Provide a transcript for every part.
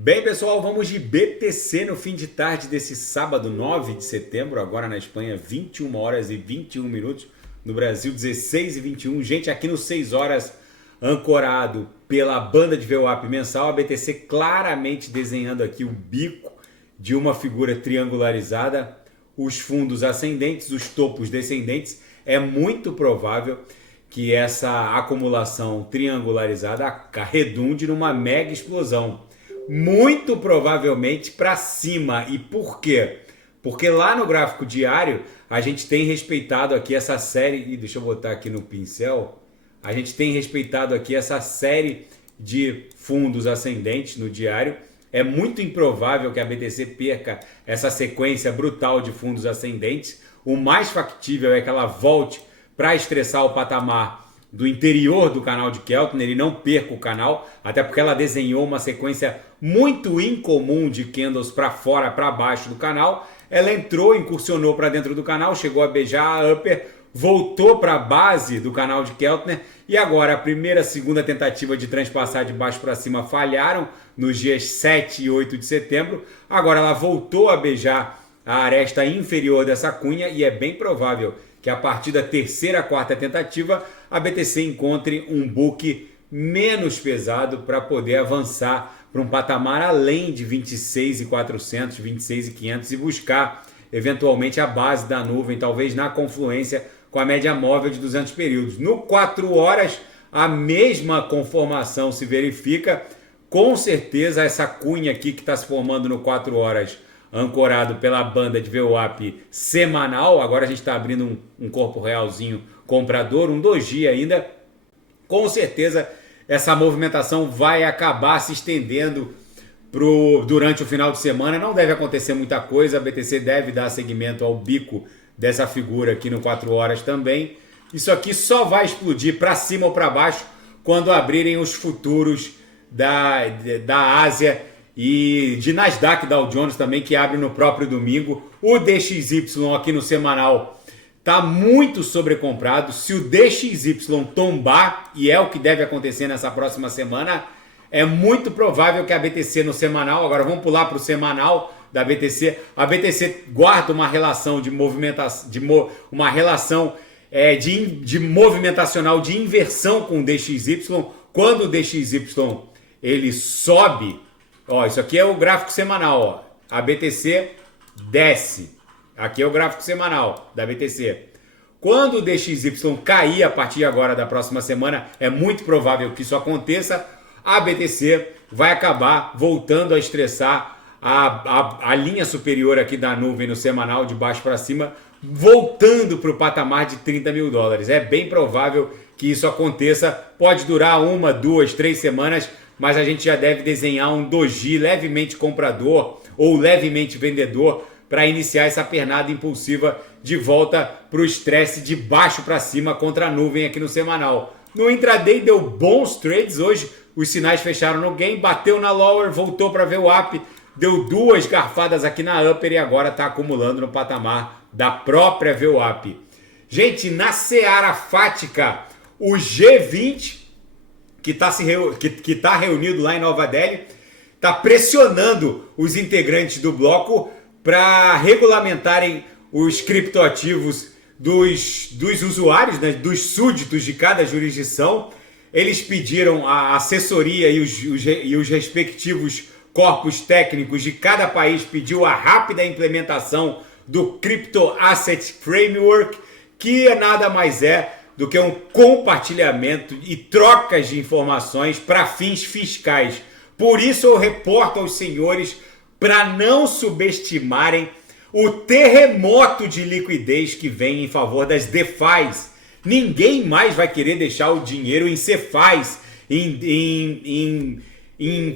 Bem, pessoal, vamos de BTC no fim de tarde desse sábado 9 de setembro, agora na Espanha 21 horas e 21 minutos, no Brasil 16 e 21. Gente, aqui no 6 horas, ancorado pela banda de VWAP mensal, a BTC claramente desenhando aqui o bico de uma figura triangularizada, os fundos ascendentes, os topos descendentes. É muito provável que essa acumulação triangularizada redunde numa mega explosão. Muito provavelmente para cima. E por quê? Porque lá no gráfico diário a gente tem respeitado aqui essa série, deixa eu botar aqui no pincel, a gente tem respeitado aqui essa série de fundos ascendentes no diário. É muito improvável que a BTC perca essa sequência brutal de fundos ascendentes. O mais factível é que ela volte para estressar o patamar do interior do canal de Keltner, ele não perca o canal, até porque ela desenhou uma sequência muito incomum de candles para fora, para baixo do canal. Ela entrou, incursionou para dentro do canal, chegou a beijar a upper, voltou para a base do canal de Keltner e agora a primeira, segunda tentativa de transpassar de baixo para cima falharam nos dias 7 e 8 de setembro. Agora ela voltou a beijar a aresta inferior dessa cunha e é bem provável que a partir da terceira, quarta tentativa a BTC encontre um book menos pesado para poder avançar para um patamar além de 26.400, 26.500 e buscar eventualmente a base da nuvem, talvez na confluência com a média móvel de 200 períodos. No 4 horas a mesma conformação se verifica, com certeza essa cunha aqui que está se formando no 4 horas ancorado pela banda de VWAP semanal, agora a gente está abrindo um corpo realzinho comprador, um doji ainda, com certeza essa movimentação vai acabar se estendendo durante o final de semana. Não deve acontecer muita coisa, a BTC deve dar seguimento ao bico dessa figura aqui no 4 horas também. Isso aqui só vai explodir para cima ou para baixo quando abrirem os futuros da Ásia e de Nasdaq Dow Jones também, que abre no próprio domingo. O DXY aqui no semanal está muito sobrecomprado. Se o DXY tombar, e é o que deve acontecer nessa próxima semana, é muito provável que a BTC no semanal, agora vamos pular para o semanal da BTC, a BTC guarda uma relação de movimentação, uma relação de movimentacional de inversão com o DXY. Quando o DXY ele sobe, ó, isso aqui é o gráfico semanal, ó. A BTC desce. Aqui é o gráfico semanal da BTC. Quando o DXY cair a partir agora da próxima semana, é muito provável que isso aconteça, a BTC vai acabar voltando a estressar a linha superior aqui da nuvem no semanal, de baixo para cima, voltando para o patamar de 30 mil dólares. É bem provável que isso aconteça. Pode durar 1, 2, 3 semanas, mas a gente já deve desenhar um doji levemente comprador ou levemente vendedor para iniciar essa pernada impulsiva de volta para o estresse de baixo para cima contra a nuvem aqui no semanal. No intraday deu bons trades hoje, os sinais fecharam no gain, bateu na lower, voltou para VWAP, deu 2 garfadas aqui na upper e agora está acumulando no patamar da própria VWAP. Gente, na seara fática, o G20, que está reunido lá em Nova Delhi, está pressionando os integrantes do bloco para regulamentarem os criptoativos dos usuários, né, dos súditos de cada jurisdição. Eles pediram a assessoria e os respectivos corpos técnicos de cada país pediu a rápida implementação do Crypto Asset Framework, que nada mais é do que um compartilhamento e trocas de informações para fins fiscais. Por isso eu reporto aos senhores para não subestimarem o terremoto de liquidez que vem em favor das DeFis. Ninguém mais vai querer deixar o dinheiro em CeFis, em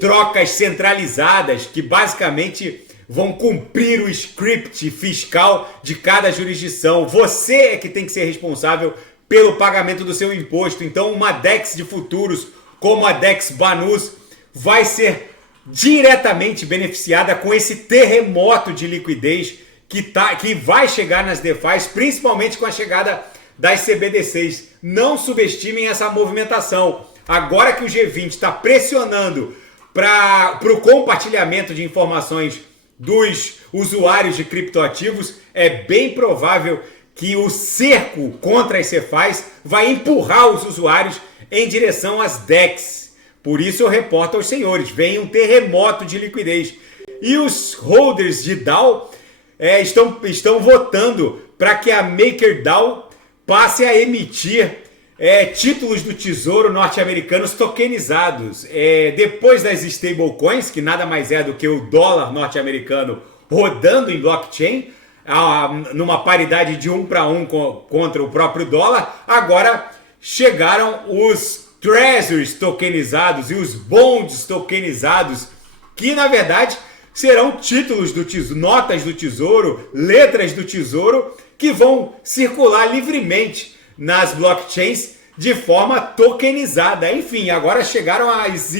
trocas centralizadas, que basicamente vão cumprir o script fiscal de cada jurisdição. Você é que tem que ser responsável pelo pagamento do seu imposto. Então uma DEX de futuros como a DEX Banus vai ser diretamente beneficiada com esse terremoto de liquidez que vai chegar nas DeFis, principalmente com a chegada das CBDCs. Não subestimem essa movimentação. Agora que o G20 está pressionando para o compartilhamento de informações dos usuários de criptoativos, é bem provável que o cerco contra as CeFIs vai empurrar os usuários em direção às DEX. Por isso eu reporto aos senhores, vem um terremoto de liquidez. E os holders de DAO estão votando para que a MakerDAO passe a emitir títulos do Tesouro norte-americanos tokenizados. Depois das stablecoins, que nada mais é do que o dólar norte-americano rodando em blockchain, numa paridade de 1 para 1 contra o próprio dólar, agora chegaram os treasuries tokenizados e os bonds tokenizados, que na verdade serão títulos do tesouro, notas do tesouro, letras do tesouro, que vão circular livremente nas blockchains de forma tokenizada. Enfim, agora chegaram os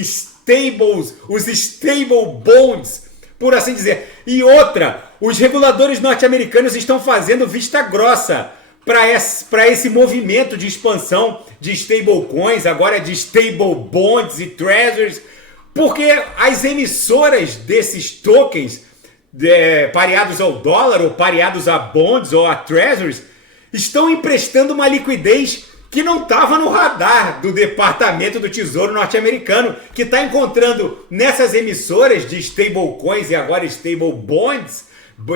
stable bonds, por assim dizer. E outra, os reguladores norte-americanos estão fazendo vista grossa para esse movimento de expansão de stablecoins, agora de stable bonds e treasuries, porque as emissoras desses tokens pareados ao dólar ou pareados a bonds ou a treasuries estão emprestando uma liquidez que não estava no radar do Departamento do Tesouro norte-americano, que está encontrando nessas emissoras de stablecoins e agora stable bonds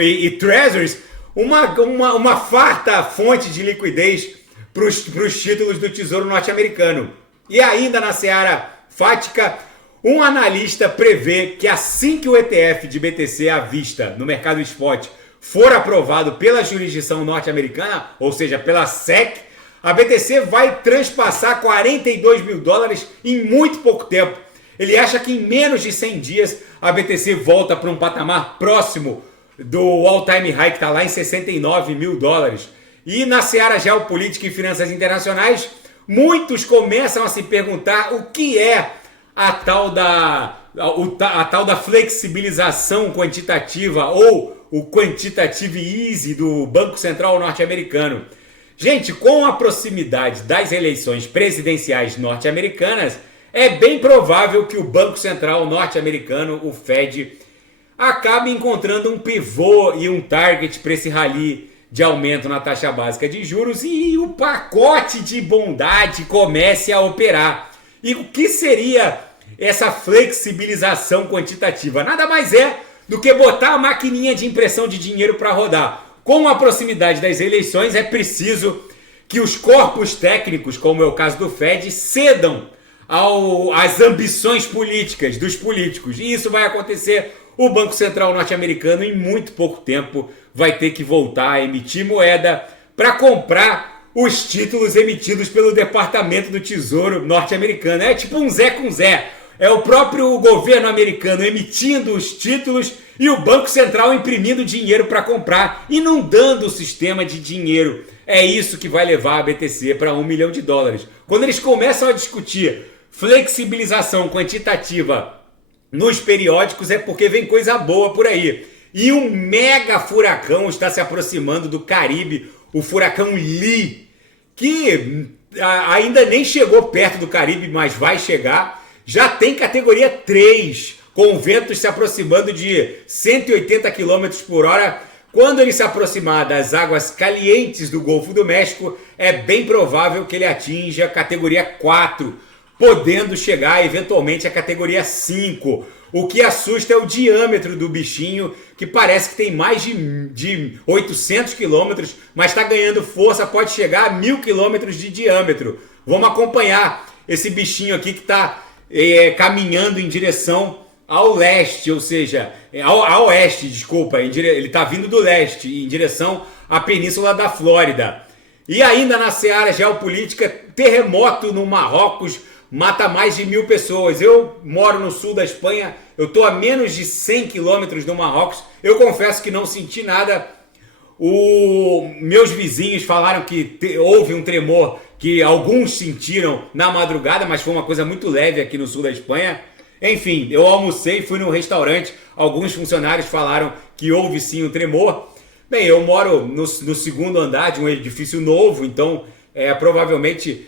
e treasuries uma farta fonte de liquidez para os títulos do Tesouro norte-americano. E ainda na seara fática, um analista prevê que assim que o ETF de BTC à vista no mercado spot for aprovado pela jurisdição norte-americana, ou seja, pela SEC, a BTC vai transpassar 42 mil dólares em muito pouco tempo. Ele acha que em menos de 100 dias a BTC volta para um patamar próximo do all-time high, que está lá em 69 mil dólares. E na seara geopolítica e finanças internacionais, muitos começam a se perguntar o que é a tal da flexibilização quantitativa ou o quantitative easy do Banco Central norte-americano. Gente, com a proximidade das eleições presidenciais norte-americanas, é bem provável que o Banco Central norte-americano, o Fed, acabe encontrando um pivô e um target para esse rally de aumento na taxa básica de juros e o pacote de bondade comece a operar. E o que seria essa flexibilização quantitativa? Nada mais é do que botar a maquininha de impressão de dinheiro para rodar. Com a proximidade das eleições, é preciso que os corpos técnicos, como é o caso do Fed, cedam às ambições políticas dos políticos. E isso vai acontecer. O Banco Central norte-americano, em muito pouco tempo, vai ter que voltar a emitir moeda para comprar os títulos emitidos pelo Departamento do Tesouro norte-americano. É tipo um Zé com Zé. É o próprio governo americano emitindo os títulos e o Banco Central imprimindo dinheiro para comprar, inundando o sistema de dinheiro. É isso que vai levar a BTC para 1 milhão de dólares. Quando eles começam a discutir flexibilização quantitativa nos periódicos, é porque vem coisa boa por aí. E um mega furacão está se aproximando do Caribe, o furacão Lee, que ainda nem chegou perto do Caribe, mas vai chegar. Já tem categoria 3, com ventos se aproximando de 180 km por hora. Quando ele se aproximar das águas calientes do Golfo do México, é bem provável que ele atinja a categoria 4, podendo chegar eventualmente à categoria 5. O que assusta é o diâmetro do bichinho, que parece que tem mais de 800 quilômetros, mas está ganhando força, pode chegar a 1.000 quilômetros de diâmetro. Vamos acompanhar esse bichinho aqui que está caminhando em direção ao leste, ou seja, ao oeste, desculpa, ele está vindo do leste, em direção à península da Flórida. E ainda na seara geopolítica, terremoto no Marrocos mata mais de 1.000 pessoas. Eu moro no sul da Espanha, eu estou a menos de 100 quilômetros do Marrocos, eu confesso que não senti nada. Meus vizinhos falaram que houve um tremor que alguns sentiram na madrugada, mas foi uma coisa muito leve aqui no sul da Espanha. Enfim, eu almocei, fui num restaurante, alguns funcionários falaram que houve sim um tremor. Bem, eu moro no segundo andar de um edifício novo, então provavelmente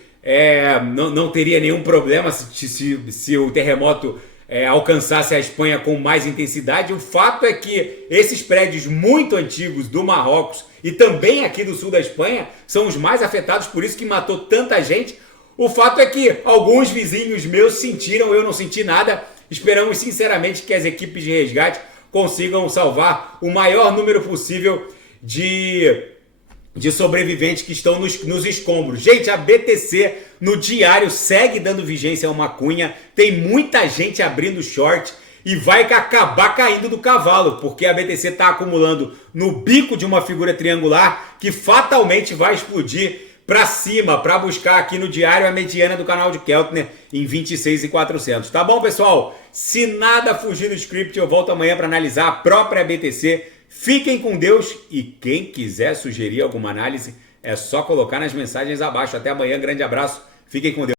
não teria nenhum problema se o terremoto alcançasse a Espanha com mais intensidade. O fato é que esses prédios muito antigos do Marrocos e também aqui do sul da Espanha são os mais afetados, por isso que matou tanta gente. O fato é que alguns vizinhos meus sentiram, eu não senti nada. Esperamos sinceramente que as equipes de resgate consigam salvar o maior número possível de sobreviventes que estão nos escombros. Gente, a BTC no diário segue dando vigência a uma cunha, tem muita gente abrindo short e vai acabar caindo do cavalo, porque a BTC está acumulando no bico de uma figura triangular que fatalmente vai explodir para cima, para buscar aqui no diário a mediana do canal de Keltner em 26.400. Tá bom, pessoal? Se nada fugir do script, eu volto amanhã para analisar a própria BTC. Fiquem com Deus e quem quiser sugerir alguma análise é só colocar nas mensagens abaixo. Até amanhã, grande abraço, fiquem com Deus.